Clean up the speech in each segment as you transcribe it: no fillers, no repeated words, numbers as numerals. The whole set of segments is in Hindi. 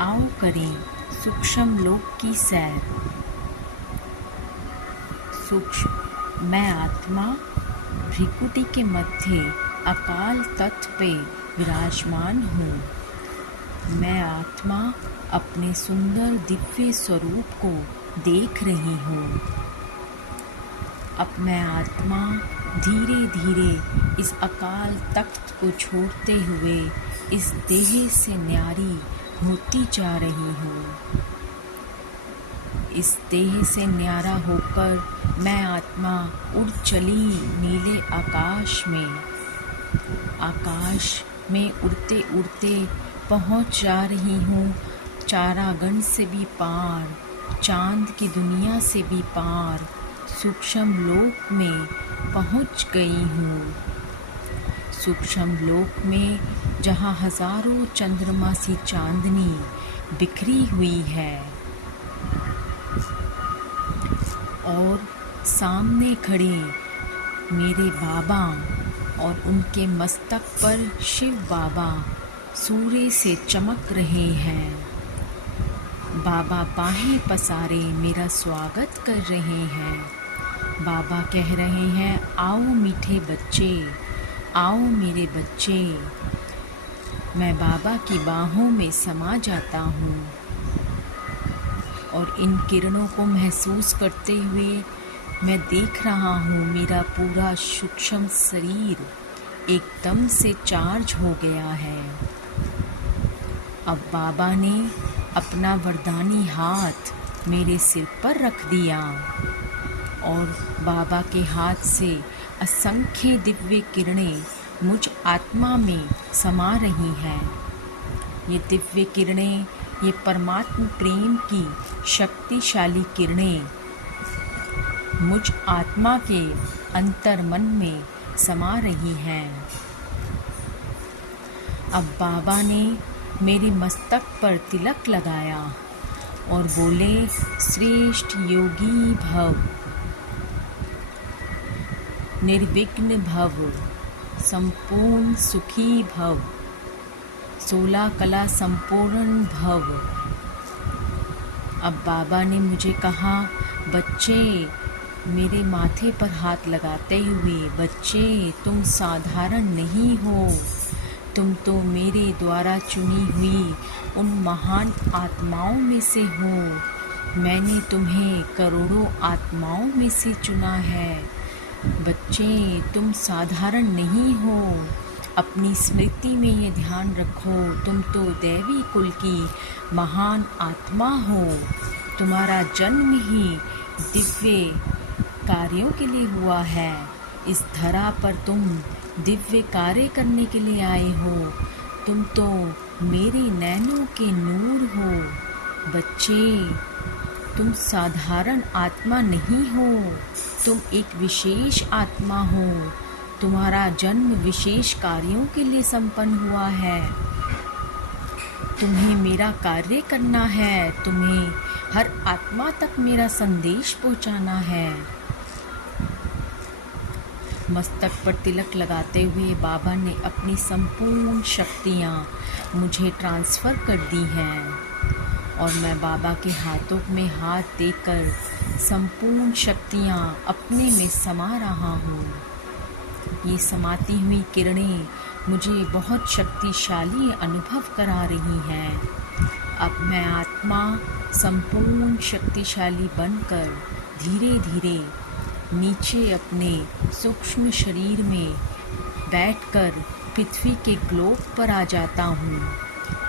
आओ करें सूक्ष्म लोक की सैर। सूक्ष्म मैं आत्मा भृकुटी के मध्य अकाल तत्व पे विराजमान हूँ। मैं आत्मा अपने सुंदर दिव्य स्वरूप को देख रही हूँ। अब मैं आत्मा धीरे धीरे इस अकाल तख्त को छोड़ते हुए इस देह से न्यारी होती जा रही हूँ। इस देह से न्यारा होकर मैं आत्मा उड़ चली नीले आकाश में। आकाश में उड़ते उड़ते पहुँच जा रही हूँ चारागण से भी पार, चांद की दुनिया से भी पार, सूक्ष्म लोक में पहुँच गई हूँ। सूक्ष्म लोक में जहाँ हजारों चंद्रमा सी चांदनी बिखरी हुई है और सामने खड़े मेरे बाबा और उनके मस्तक पर शिव बाबा सूर्य से चमक रहे हैं। बाबा बाहें पसारे मेरा स्वागत कर रहे हैं। बाबा कह रहे हैं, आओ मीठे बच्चे, आओ मेरे बच्चे। मैं बाबा की बाहों में समा जाता हूँ और इन किरणों को महसूस करते हुए मैं देख रहा हूँ मेरा पूरा सूक्ष्म शरीर एकदम से चार्ज हो गया है। अब बाबा ने अपना वरदानी हाथ मेरे सिर पर रख दिया और बाबा के हाथ से असंख्य दिव्य किरणें मुझ आत्मा में समा रही हैं। ये दिव्य किरणें, ये परमात्मा प्रेम की शक्तिशाली किरणें मुझ आत्मा के अंतर मन में समा रही हैं। अब बाबा ने मेरे मस्तक पर तिलक लगाया और बोले, श्रेष्ठ योगी भव, निर्विघ्न भव, संपूर्ण सुखी भव, 16 कला संपूर्ण भव। अब बाबा ने मुझे कहा, बच्चे, मेरे माथे पर हाथ लगाते हुए, बच्चे तुम साधारण नहीं हो, तुम तो मेरे द्वारा चुनी हुई उन महान आत्माओं में से हो। मैंने तुम्हें करोड़ों आत्माओं में से चुना है। बच्चे तुम साधारण नहीं हो, अपनी स्मृति में ये ध्यान रखो, तुम तो दैवी कुल की महान आत्मा हो। तुम्हारा जन्म ही दिव्य कार्यों के लिए हुआ है। इस धरा पर तुम दिव्य कार्य करने के लिए आए हो। तुम तो मेरे नैनों के नूर हो। बच्चे तुम साधारण आत्मा नहीं हो, तुम एक विशेष आत्मा हो। तुम्हारा जन्म विशेष कार्यों के लिए संपन्न हुआ है। तुम्हें मेरा कार्य करना है, तुम्हें हर आत्मा तक मेरा संदेश पहुंचाना है। मस्तक पर तिलक लगाते हुए बाबा ने अपनी संपूर्ण शक्तियाँ मुझे ट्रांसफ़र कर दी हैं और मैं बाबा के हाथों में हाथ देकर संपूर्ण शक्तियाँ अपने में समा रहा हूँ। ये समाती हुई किरणें मुझे बहुत शक्तिशाली अनुभव करा रही हैं। अब मैं आत्मा संपूर्ण शक्तिशाली बनकर धीरे धीरे नीचे अपने सूक्ष्म शरीर में बैठकर पृथ्वी के ग्लोब पर आ जाता हूँ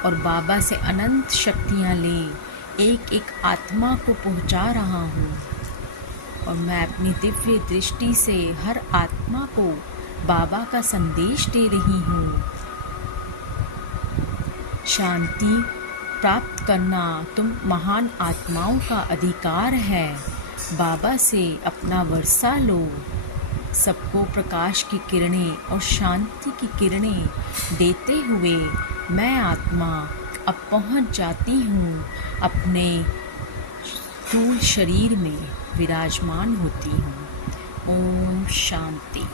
और बाबा से अनंत शक्तियाँ ले एक एक आत्मा को पहुँचा रहा हूँ और मैं अपनी दिव्य दृष्टि से हर आत्मा को बाबा का संदेश दे रही हूँ। शांति प्राप्त करना तुम महान आत्माओं का अधिकार है। बाबा से अपना वर्षा लो। सबको प्रकाश की किरणें और शांति की किरणें देते हुए मैं आत्मा अब पहुंच जाती हूँ, अपने स्थूल शरीर में विराजमान होती हूँ। ओम शांति।